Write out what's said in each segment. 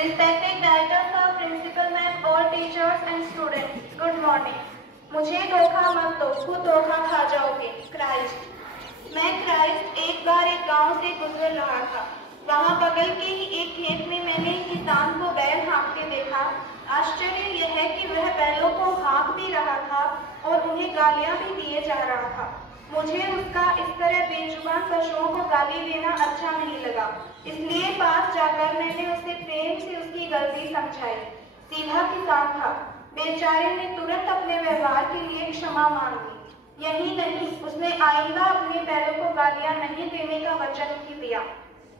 Respected director sir, principal ma'am, all teachers and students, good morning. मुझे धोखा मत दो, खुद धोखा खा जाओगे। क्राइस्ट। मैं क्राइस्ट एक बार एक गांव से गुजर रहा था। वहां बगल के ही एक खेत में मैंने एक किसान को बैल हाँकते देखा। आश्चर्य यह है कि वह बैलों को हाँक भी रहा था और उन्हें गालियां भी दिए जा रहा था। मुझे उसका इस तरह बेजुबान पशुओं को गाली देना अच्छा नहीं लगा, इसलिए पास जाकर मैंने उसे प्रेम से उसकी गलती समझाई। सीधा किसान था, बेचारे ने तुरंत अपने व्यवहार के लिए क्षमा मांगी। यही नहीं, उसने आइंदा अपने बैलों को गालियां नहीं देने का वचन भी दिया।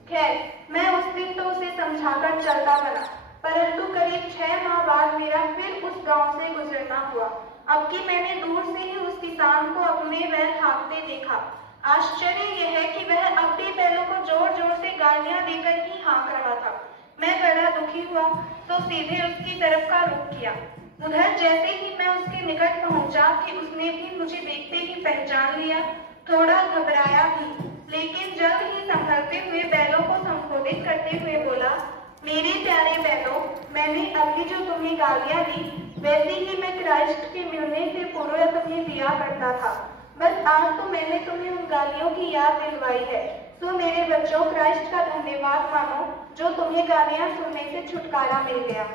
खैर, मैं उस दिन तो उसे समझाकर चलता बना, परंतु करीब 6 माह बाद मेरा फिर उस गांव से गुजरना हुआ। अब कि मैंने दूर से ही उस किसान को अपने बैल हाँकते देखा। आश्चर्य यह है कि वह अपने बैलों को जोर जोर से गालियां देकर ही हाँक रहा था। मैं बड़ा दुखी हुआ तो सीधे उसकी तरफ का रुख किया। उधर जैसे ही मैं उसके निकट पहुंचा कि उसने भी मुझे देखते ही पहचान लिया। थोड़ा घबराया भी, लेकिन जल्द ही संभलते हुए बैलों को संबोधित करते हुए बोला, मेरे प्यारे बैलों, मैंने अभी जो तुम्हें गालियां दी वैसे ही मैं क्राइस्ट के मिलने से पूर्व तुम्हें दिया करता था। बस आज तो मैंने तुम्हें उन गालियों की याद दिलवाई है। तो मेरे बच्चों, क्राइस्ट का धन्यवाद मानो जो तुम्हें गालियां सुनने से छुटकारा मिल गया।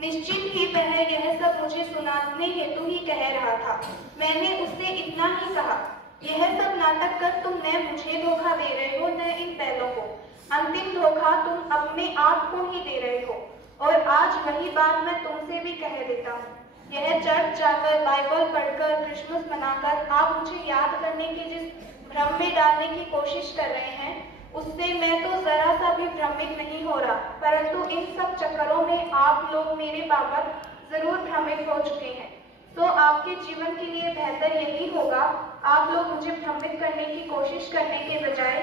निश्चित ही वह यह सब मुझे सुनाने हेतु ही कह रहा था। मैंने उससे इतना ही कहा, यह सब नाटक कर तुम न मुझे धोखा दे रहे हो न इन बैलों को। अंतिम धोखा तुम अपने आप को ही दे रहे हो। और आज वही बात मैं तुमसे भी कह देता हूँ। यह चर्च जाकर, बाइबल पढ़कर, क्रिसमस मनाकर आप मुझे याद करने की जिस भ्रम में डालने की कोशिश कर रहे हैं, उससे मैं तो जरा सा भी भ्रमित नहीं हो रहा, परंतु इन सब चक्करों में आप लोग मेरे बाबत जरूर भ्रमित हो चुके हैं। तो आपके जीवन के लिए बेहतर यही होगा, आप लोग मुझे भ्रमित करने की कोशिश करने के बजाय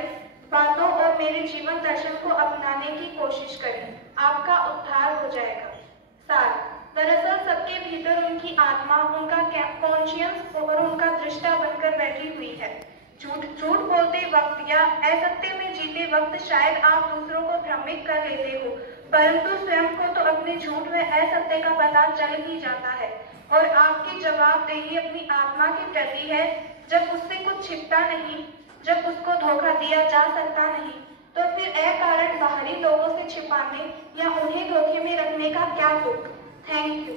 बातों और मेरे जीवन दर्शन को अपनाने की कोशिश करें। आपका उद्धार हो जाएगा। सार, दरअसल सबके भीतर उनकी आत्मा, उनका कॉन्शियस और उनका दृष्टा बनकर बैठी हुई है। झूठ बोलते वक्त या असत्य में जीते वक्त शायद आप दूसरों को भ्रमित कर लेते हो, परंतु स्वयं को तो अपने झूठ व असत्य का पता चल ही जाता है और आपकी जवाबदेही अपनी आत्मा के प्रति है। जब उससे कुछ छिपता नहीं, जब उसको धोखा दिया जा सकता नहीं, तो फिर अकारण बाहरी लोगों से छिपाने या उन्हें धोखे में रखने का क्या तुक। Thank you.